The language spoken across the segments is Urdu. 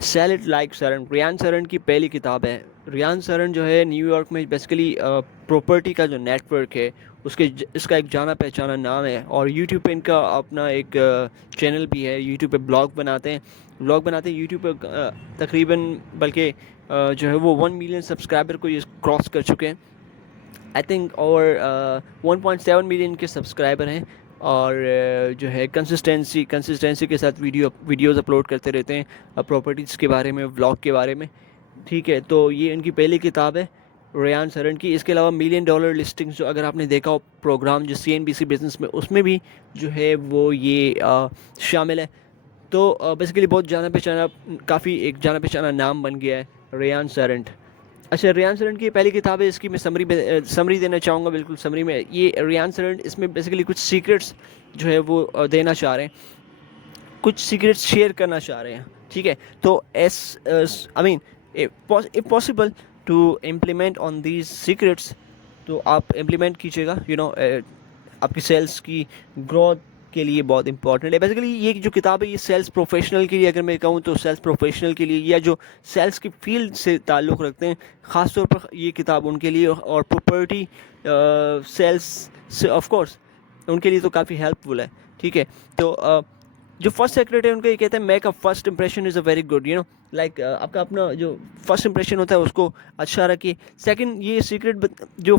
سیل اٹ لائک سرن، ریان سرن کی پہلی کتاب ہے. ریان سرن جو ہے نیو یارک میں بیسیکلی پراپرٹی کا جو نیٹ ورک ہے اس کا ایک جانا پہچانا نام ہے. اور یوٹیوب پہ ان کا اپنا ایک چینل بھی ہے، یوٹیوب پہ بلاگ بناتے ہیں یوٹیوب پہ تقریباً، بلکہ جو ہے وہ 1 ملین سبسکرائبر کو یہ کراس کر چکے ہیں. آئی تھنک اور 1.7 ملین کے سبسکرائبر ہیں. اور جو ہے کنسسٹینسی کے ساتھ ویڈیوز اپلوڈ کرتے رہتے ہیں پراپرٹیز کے بارے میں، ولاگ کے بارے میں. ٹھیک ہے، تو یہ ان کی پہلی کتاب ہے ریان سرن کی. اس کے علاوہ $1 ملین لسٹنگز جو اگر آپ نے دیکھا ہو پروگرام جو CNBC بزنس میں، اس میں بھی جو ہے وہ یہ شامل ہے. تو بیسیکلی بہت کافی ایک جانا پہچانا نام بن گیا ہے ریان سرنٹ. اچھا، ریان سرنٹ کی پہلی کتاب ہے، اس کی میں سمری دینا چاہوں گا. بالکل سمری میں یہ ریان سرنٹ اس میں بیسیکلی کچھ سیکرٹس جو ہے وہ دینا چاہ رہے ہیں، کچھ سیکرٹس شیئر کرنا چاہ رہے ہیں. ٹھیک ہے، تو آئی مین if possible to implement on these secrets، تو آپ امپلیمنٹ کیجیے گا. آپ کی سیلس کی گروتھ کے لیے بہت امپورٹنٹ ہے. بیسیکلی یہ جو کتاب ہے یہ سیلس پروفیشنل کے لیے، اگر میں کہوں تو سیلس پروفیشنل کے لیے یا جو سیلس کی فیلڈ سے تعلق رکھتے ہیں، خاص طور پر یہ کتاب ان کے لیے. اور پراپرٹی سیلس سے آف کورس ان کے لیے تو کافی ہیلپ فل ہے. ٹھیک ہے، تو جو فرسٹ سیکرٹ ہے ان کا یہ کہتے ہیں make a first impression is a very good. Like آپ کا اپنا جو فرسٹ امپریشن ہوتا ہے اس کو اچھا رکھیے. سیکنڈ، یہ سیکرٹ جو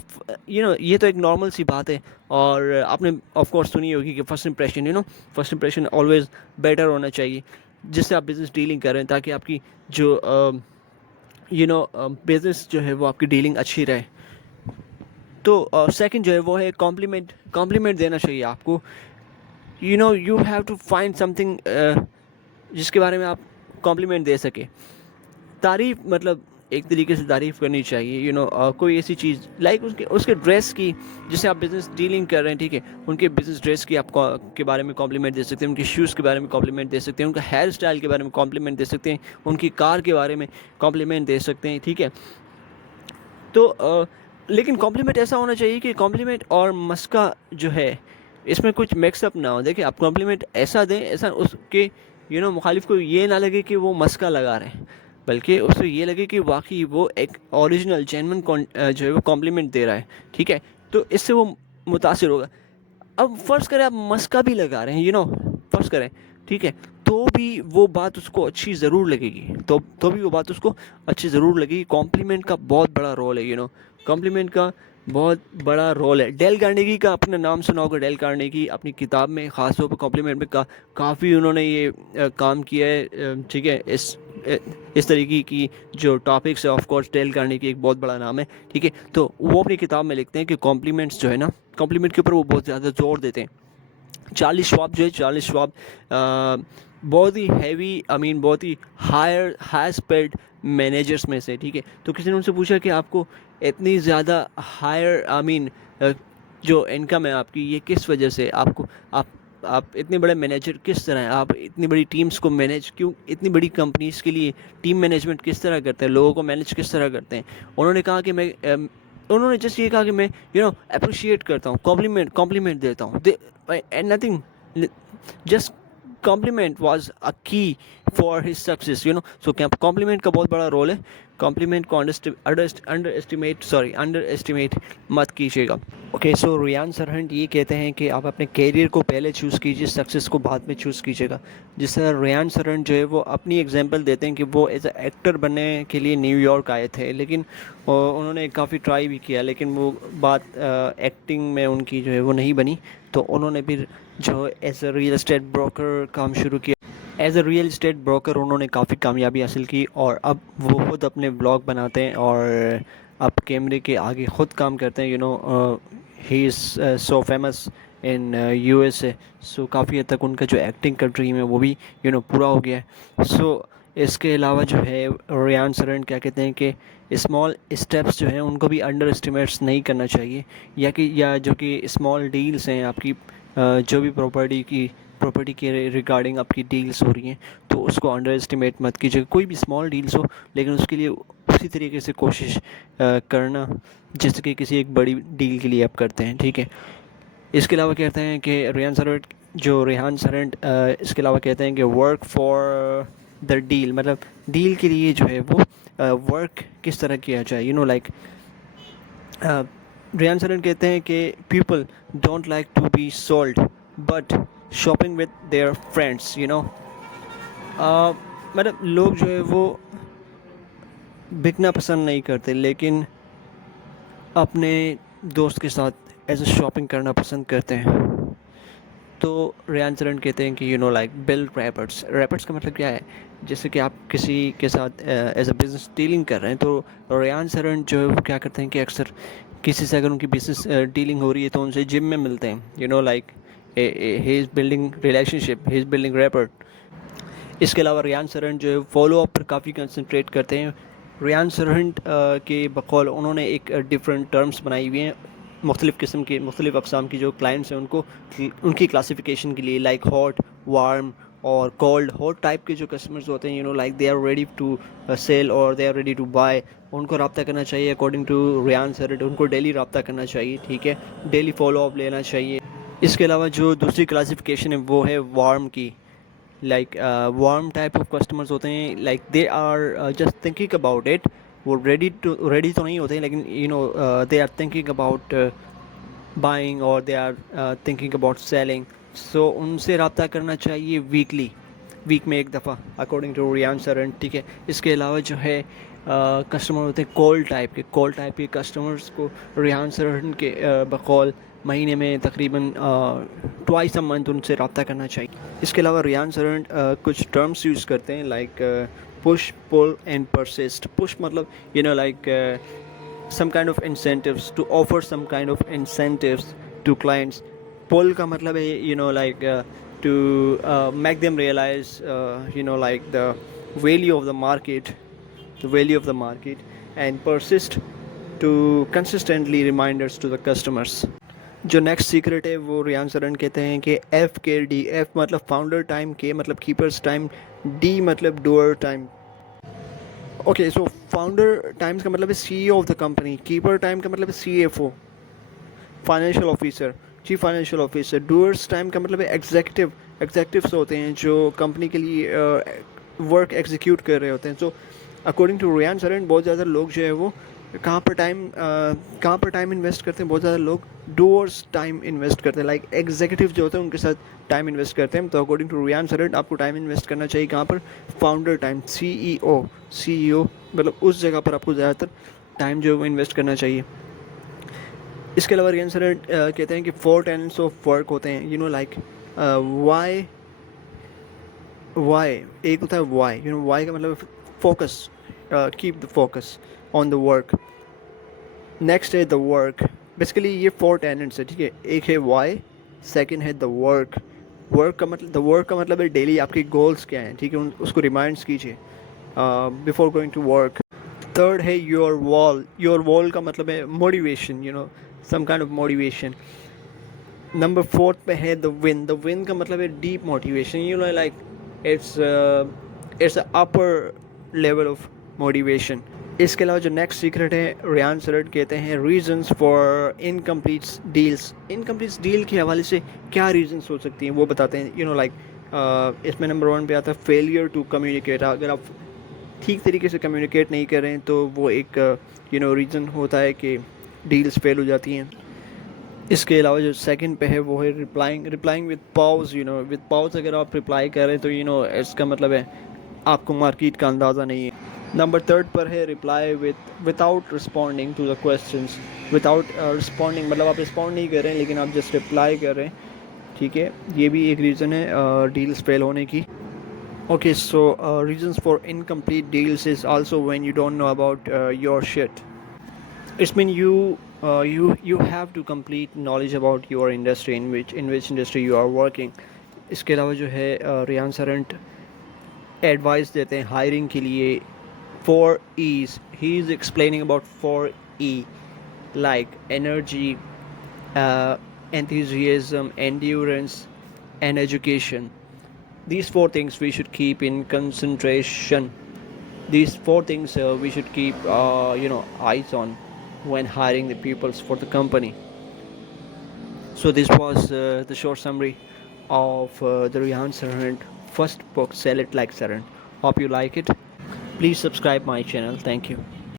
یہ تو ایک نارمل سی بات ہے، اور آپ نے آف کورس سنی ہوگی کہ فرسٹ امپریشن آلویز بیٹر ہونا چاہیے جس سے آپ بزنس ڈیلنگ کریں، تاکہ آپ کی جو بزنس جو ہے وہ آپ کی ڈیلنگ اچھی رہے. تو سیکنڈ جو ہے وہ ہے کمپلیمنٹ دینا چاہیے آپ کو. You have to find something جس کے بارے میں آپ کمپلیمنٹ دے سکے. تعریف، مطلب ایک طریقے سے تعریف کرنی چاہیے. کوئی ایسی چیز لائک اس کے ڈریس کی جس سے آپ بزنس ڈیلنگ کر رہے ہیں. ٹھیک ہے، ان کے بزنس ڈریس کی آپ کے بارے میں کمپلیمنٹ دے سکتے ہیں، ان کے شوز کے بارے میں کمپلیمنٹ دے سکتے ہیں، ان کا ہیئر اسٹائل کے بارے میں کمپلیمنٹ دے سکتے ہیں، ان کی کار کے بارے میں کمپلیمنٹ دے سکتے ہیں. ٹھیک ہے، تو لیکن کمپلیمنٹ ایسا ہونا چاہیے کہ کمپلیمنٹ اور مسکا جو ہے اس میں کچھ مکس اپ نہ ہو. دیکھیں، آپ کمپلیمنٹ ایسا دیں، ایسا اس کے مخالف کو یہ نہ لگے کہ وہ مسکا لگا رہے ہیں، بلکہ اس کو یہ لگے کہ واقعی وہ ایک اوریجنل جینون جو ہے وہ کمپلیمنٹ دے رہا ہے. ٹھیک ہے، تو اس سے وہ متاثر ہوگا. اب فرض کریں آپ مسکا بھی لگا رہے ہیں، فرض کریں، ٹھیک ہے، تو بھی وہ بات اس کو اچھی ضرور لگے گی. تو بھی وہ بات اس کو اچھی ضرور لگے گی. کمپلیمنٹ کا بہت بڑا رول ہے. کمپلیمنٹ کا بہت بڑا رول ہے. ڈیل کارنیگی کا اپنا نام سنا ہوگا. ڈیل کارنیگی اپنی کتاب میں خاص طور پر کمپلیمنٹ میں کافی انہوں نے یہ کام کیا ہے. ٹھیک ہے، اس طریقے کی جو ٹاپکس ہے، آف کورس ڈیل کارنیگی ایک بہت بڑا نام ہے. ٹھیک ہے، تو وہ اپنی کتاب میں لکھتے ہیں کہ کمپلیمنٹس جو ہے نا، کمپلیمنٹ کے اوپر وہ بہت زیادہ زور دیتے ہیں. چارلس شواب بہت ہی ہیوی، بہت ہی ہائی پیڈ مینیجرس میں سے. ٹھیک ہے، تو کسی نے ان سے پوچھا کہ آپ کو اتنی زیادہ جو انکم ہے آپ کی، یہ کس وجہ سے آپ اتنے بڑے مینیجر کس طرح ہیں؟ آپ اتنی بڑی ٹیمز کو مینیج کیوں، اتنی بڑی کمپنیز کے لیے ٹیم مینجمنٹ کس طرح کرتے ہیں، لوگوں کو مینیج کس طرح کرتے ہیں؟ انہوں نے کہا کہ انہوں نے جسٹ یہ کہا کہ میں اپریشیٹ کرتا ہوں، کمپلیمنٹ دیتا ہوں. And nothing, just compliment was a key for his success. So compliment کا بہت بڑا رول ہے. کمپلیمنٹ کو انڈر اسٹیمیٹ مت کیجیے گا. اوکے، سو ریان سرہنٹ یہ کہتے ہیں کہ آپ اپنے کیریئر کو پہلے چوز کیجیے، سکسیس کو بعد میں چوز کیجیے گا. جس طرح ریان سرہنٹ جو ہے وہ اپنی ایگزامپل دیتے ہیں کہ وہ ایز اے ایکٹر بننے کے لیے نیو یارک آئے تھے، لیکن انہوں نے کافی ٹرائی بھی کیا، لیکن وہ بات ایکٹنگ میں ان کی جو ہے وہ نہیں بنی. تو انہوں نے پھر جو as a real estate broker کام شروع کیا. As a real estate broker انہوں نے کافی کامیابی حاصل کی، اور اب وہ خود اپنے بلاگ بناتے ہیں اور اب کیمرے کے آگے خود کام کرتے ہیں. ہی از سو فیمس ان USA. سو کافی حد تک ان کا جو ایکٹنگ کا ڈریم ہے وہ بھی پورا ہو گیا ہے. سو اس کے علاوہ جو ہے ریان سرنٹ کیا کہتے ہیں کہ اسمال اسٹیپس جو ہیں ان کو بھی انڈر اسٹیمیٹس نہیں کرنا چاہیے، یا جو کہ اسمال ڈیلز ہیں آپ کی، جو بھی پراپرٹی کے ریگارڈنگ آپ کی ڈیلز ہو رہی ہیں، تو اس کو انڈر اسٹیمیٹ مت کیجیے. کوئی بھی اسمال ڈیلز ہو، لیکن اس کے لیے اسی طریقے سے کوشش کرنا جس کہ کسی ایک بڑی ڈیل کے لیے آپ کرتے ہیں. ٹھیک ہے، اس کے علاوہ کہتے ہیں کہ ریحان سرنٹ اس کے علاوہ کہتے ہیں کہ ورک فار دا ڈیل، مطلب ڈیل کے لیے جو ہے وہ ورک کس طرح کیا جائے. لائک ریان سرن کہتے ہیں کہ people don't like to be sold but shopping with their friends. مطلب لوگ جو ہے وہ بکنا پسند نہیں کرتے لیکن اپنے دوست کے ساتھ ایز اے شاپنگ کرنا پسند کرتے ہیں. تو ریان سرن کہتے ہیں کہ لائک بلڈ ریپرٹس. ریپرٹس کا مطلب کیا ہے؟ جیسے کہ آپ کسی کے ساتھ ایز اے بزنس ڈیلنگ کر رہے ہیں تو ریان سرن جو ہے وہ کیا کرتے ہیں کہ اکثر کسی سے اگر ان کی بزنس ڈیلنگ ہو رہی ہے تو ان سے جم میں ملتے ہیں. Like he is building relationship, he is building rapport. اس کے علاوہ ریان سرن جو ہے فالو اپ پر کافی کنسنٹریٹ کرتے ہیں. ریان سرن کے بقول انہوں نے ایک ڈفرینٹ ٹرمز بنائی ہوئی ہیں مختلف قسم کے، مختلف اقسام کی جو کلائنٹس ہیں ان کو ان کی کلاسیفیکیشن کے لیے، لائک ہاٹ، وارم اور کولڈ. ہاٹ ٹائپ کے جو کسٹمرز ہوتے ہیں like they are ready to sell اور they are ready to buy, ان کو رابطہ کرنا چاہیے اکارڈنگ ٹو ریان سرن. ان کو ڈیلی رابطہ کرنا چاہیے، ٹھیک ہے، ڈیلی فالو اپ لینا چاہیے. اس کے علاوہ جو دوسری کلاسیفیکیشن ہے وہ ہے وارم کی. Like warm type of customers ہوتے ہیں، like they are just thinking about it. وہ ریڈی تو نہیں ہوتے لیکن they are thinking about buying اور they are thinking about selling. So ان سے رابطہ کرنا چاہیے ویکلی، ویک میں ایک دفعہ اکارڈنگ ٹو ریان سرن، ٹھیک ہے. اس کے علاوہ جو ہے کسٹمر ہوتے ہیں کول ٹائپ کے کسٹمرز کو ریان سرن کے بقول مہینے میں تقریباً ٹوائس اے منتھ ان سے رابطہ کرنا چاہیے. اس کے علاوہ ریان سرن کچھ ٹرمس یوز کرتے ہیں like push, pull and persist. Push مطلب like some kind of incentives, to offer some kind of incentives to clients. Pull کا مطلب ہے like to make them realize like the value of the market, and persist to consistently reminders to the customers. جو نیکسٹ سیکرٹ ہے وہ ریان سرن کہتے ہیں کہ ایف کے ڈی. ایف مطلب فاؤنڈر ٹائم، کے مطلب کیپرز ٹائم، ڈی مطلب doer time. Okay, so founder times کا مطلب ہے C E O of the company. Keeper time کا مطلب ہے C F O, financial officer, chief financial officer. Doers time کا مطلب ہے ایگزیکٹوس ہوتے ہیں جو کمپنی کے لیے ورک ایگزیکیوٹ کر رہے ہوتے ہیں. سو اکارڈنگ ٹو ریان سرن بہت زیادہ لوگ جو ہے وہ کہاں پر ٹائم انویسٹ کرتے ہیں؟ بہت زیادہ لوگ ڈوئرس ٹائم انویسٹ کرتے ہیں، لائک ایگزیکٹو جو ہوتے ہیں ان کے ساتھ ٹائم انویسٹ کرتے ہیں. تو اکارڈنگ ٹو ریان سرن آپ کو ٹائم انویسٹ کرنا چاہیے کہاں پر؟ فاؤنڈر ٹائم، سی ای او مطلب اس جگہ پر آپ کو زیادہ تر ٹائم جو ہے وہ انویسٹ کرنا چاہیے. اس کے علاوہ ریان سرن کہتے ہیں کہ 4 ٹینٹس آف ورک ہوتے ہیں. لائک وائی ایک ہوتا ہے وائی. وائی کا مطلب focus, keep the focus on the work. Next ہے دا ورک. بیسیکلی یہ 4 ٹینٹس ہے، ٹھیک ہے. ایک ہے وائی، سیکنڈ ہے دا ورک. دا ورک کا مطلب ہے ڈیلی آپ کے گولس کیا ہیں، ٹھیک ہے، اس کو ریمائنڈس کیجیے before going to work. Third ہے یور وال. یور وال کا مطلب ہے motivation, some kind of motivation. Number 4 پہ ہے دا ون. دا ون کا مطلب ہے deep motivation, like it's a upper level of motivation. اس کے علاوہ جو نیکسٹ سیکرٹ ہے ریان سرن کہتے ہیں reasons for incomplete deals. Incomplete deal کے حوالے سے کیا ریزنس ہو سکتی ہیں وہ بتاتے ہیں. لائک اس میں نمبر 1 پہ آتا ہے فیلئر ٹو کمیونیکیٹ. اگر آپ ٹھیک طریقے سے کمیونیکیٹ نہیں کر رہے ہیں تو وہ ایک ریزن ہوتا ہے کہ ڈیلز فیل ہو جاتی ہیں. اس کے علاوہ جو سیکنڈ پہ ہے وہ ہے رپلائنگ وتھ پاؤز. وتھ پاؤز اگر آپ رپلائی کر رہے ہیں تو اس کا مطلب ہے آپ کو مارکیٹ کا اندازہ نہیں ہے. نمبر 3 پر ہے reply without responding to the questions. Without responding مطلب آپ رسپونڈ نہیں کر رہے ہیں لیکن آپ جسٹ رپلائی کر رہے ہیں، ٹھیک ہے. یہ بھی ایک ریزن ہے ڈیلز فیل ہونے کی. Okay, so reasons for incomplete deals is also when you don't know about your shit. It's mean you have to complete knowledge about your industry in which industry you are working. اس کے علاوہ جو ہے ریان سرن ایڈوائس دیتے ہیں ہائرنگ کے لیے 4 E's. He is explaining about 4 E like energy, enthusiasm, endurance and education. These 4 things we should keep in concentration. These 4 things we should keep eyes on when hiring the peoples for the company. So this was the short summary of the Rian Saran first book, Sell It Like Saran. Hope you like it. Please subscribe my channel. Thank you.